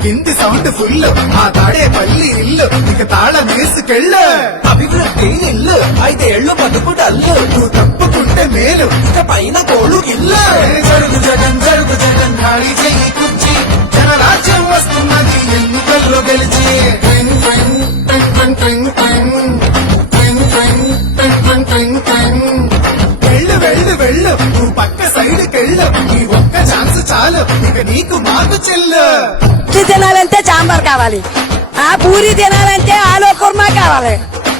మోగింది sound full ఆ తాడే పల్లి ఇల్లు ఇక తాళం వేసుకెళ్ళు అభివృద్ధి ఇల్లు 5 ఏళ్లు బతుకు డల్లు నువ్వు తప్పుకుంటే మేలు ఇక పైన కోడు ఇల్లు జరుగు జగన్ ఖాళీ చెయ్యి కుర్చీ జనరాజ్యం వస్తున్నది ఎన్నికల్లో గెలిచి ట్వింగ్ ట్వింగ్ ట్వింగ్ ట్వింగ్ ట్వింగ్ ట్వింగ్ ట్వింగ్ ట్వింగ్ ట్వింగ్ ట్వింగ్ వెళ్ళు వెళ్ళు వెళ్ళు నువ్వు పక్క సైడ్ కెళ్ళు ఈ ఒక్క ఛాన్స్ చాలు ఇక నీకు మాకు చెల్లు ఇడ్లీ తినాలంటే సాంబార్ కావాలి, ఆ పూరి తినాలంటే ఆలు కుర్మా కావాలి,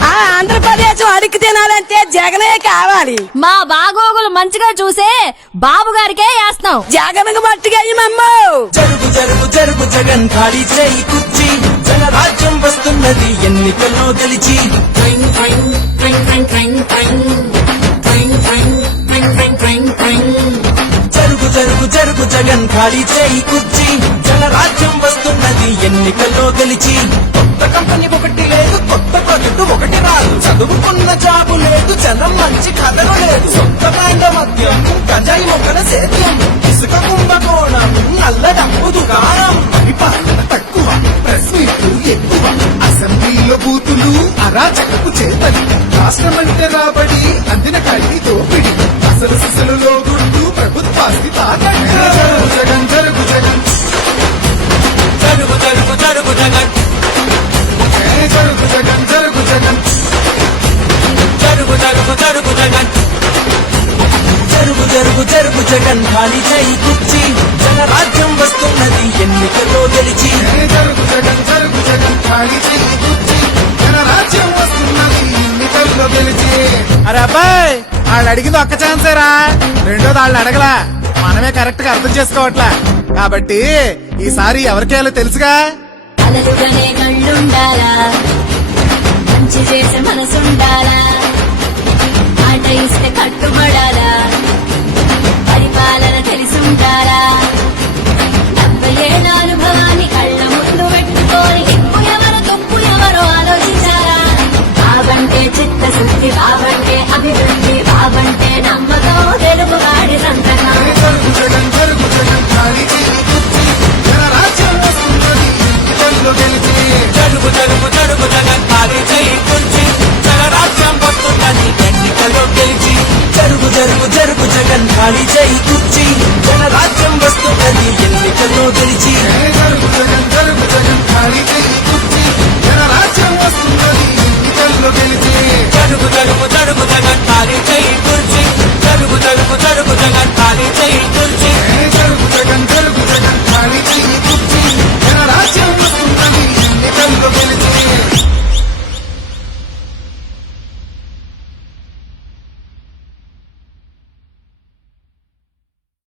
ఆ ఆంధ్రప్రదేశ్ అడిగి తినాలంటే జగనే కావాలి. మా బాగోగులు మంచిగా చూసే బాబు గారికే వేస్తాం. జగన్కు మట్టిగా మమ్మో జరుగు జరుగు జరుగు జగన్ ఖాళీ చేయి కుర్చీ జనరాజ్యం వస్తున్నది ఎన్నికల్లో గెలిచి ట్వింగ్ ట్వింగ్ ట్వింగ్ ట్వింగ్ ట్వింగ్ ట్వింగ్ ట్వింగ్ ట్వింగ్ ట్వింగ్ ట్వింగ్ ట్వింగ్ ట్వింగ్ జరుగు జరుగు జరుగు జగన్ ఖాళీ చేయి కుర్చీ జనరాజ్యం వస్తున్నది ఎన్నికల్లో గెలిచి కొత్త కంపెనీ ఒకటి లేదు, కొత్త ప్రాజెక్టు ఒకటి రాదు, చదువుకున్న జాబు లేదు, జనం మంచి కథలు లేదు, సొంత బ్రాండ్ మద్యం గంజాయి మొక్కల సేద్యం ఇసుక కుంభకోణం నల్ల డబ్బు దుకాణం పరిపాలన తక్కువ ప్రెస్ మీట్లు ఎక్కువ అసెంబ్లీలో బూతులు అరాచకపు చేతలు రాష్ట్రమంటే రాబడి అందిన కళ్ళి దోపిడి అసలు సిసలులో గుర్తు ప్రభుత్వాస్తి తాకట్టు జగన్ జరుగు జగన్ జరుగు జరుగు జరుగు జగన్ జరుగు జగన్ జరుగు జగన్ జరుగు జరుగు జరుగు జగన్ జరుగు జరుగు జరుగు జగన్ ఖాళీ చేయి కుర్చీ జనరాజ్యం వస్తున్నది ఎన్నికల్లో గెలిచి జరుగు జగన్ జరుగు జగన్ ఖాళీ చెయ్యి కుర్చీ జనరాజ్యం వస్తున్నది ఎన్నికల్లో గెలిచి అరే అబ్బాయి వాళ్ళు అడిగింది ఒక్క ఛాన్సేరా, రెండోది వాళ్ళు అడగలా, మనమే కరెక్ట్ గా అర్థం చేసుకోవట్లా. కాబట్టి ఈసారి ఎవరికేయాలో తెలుసుగా. అలలుగానే కళ్ళుండాలా, మంచి చేసే మనసుండాలా, మాట ఇస్తే కట్టుబడాలా,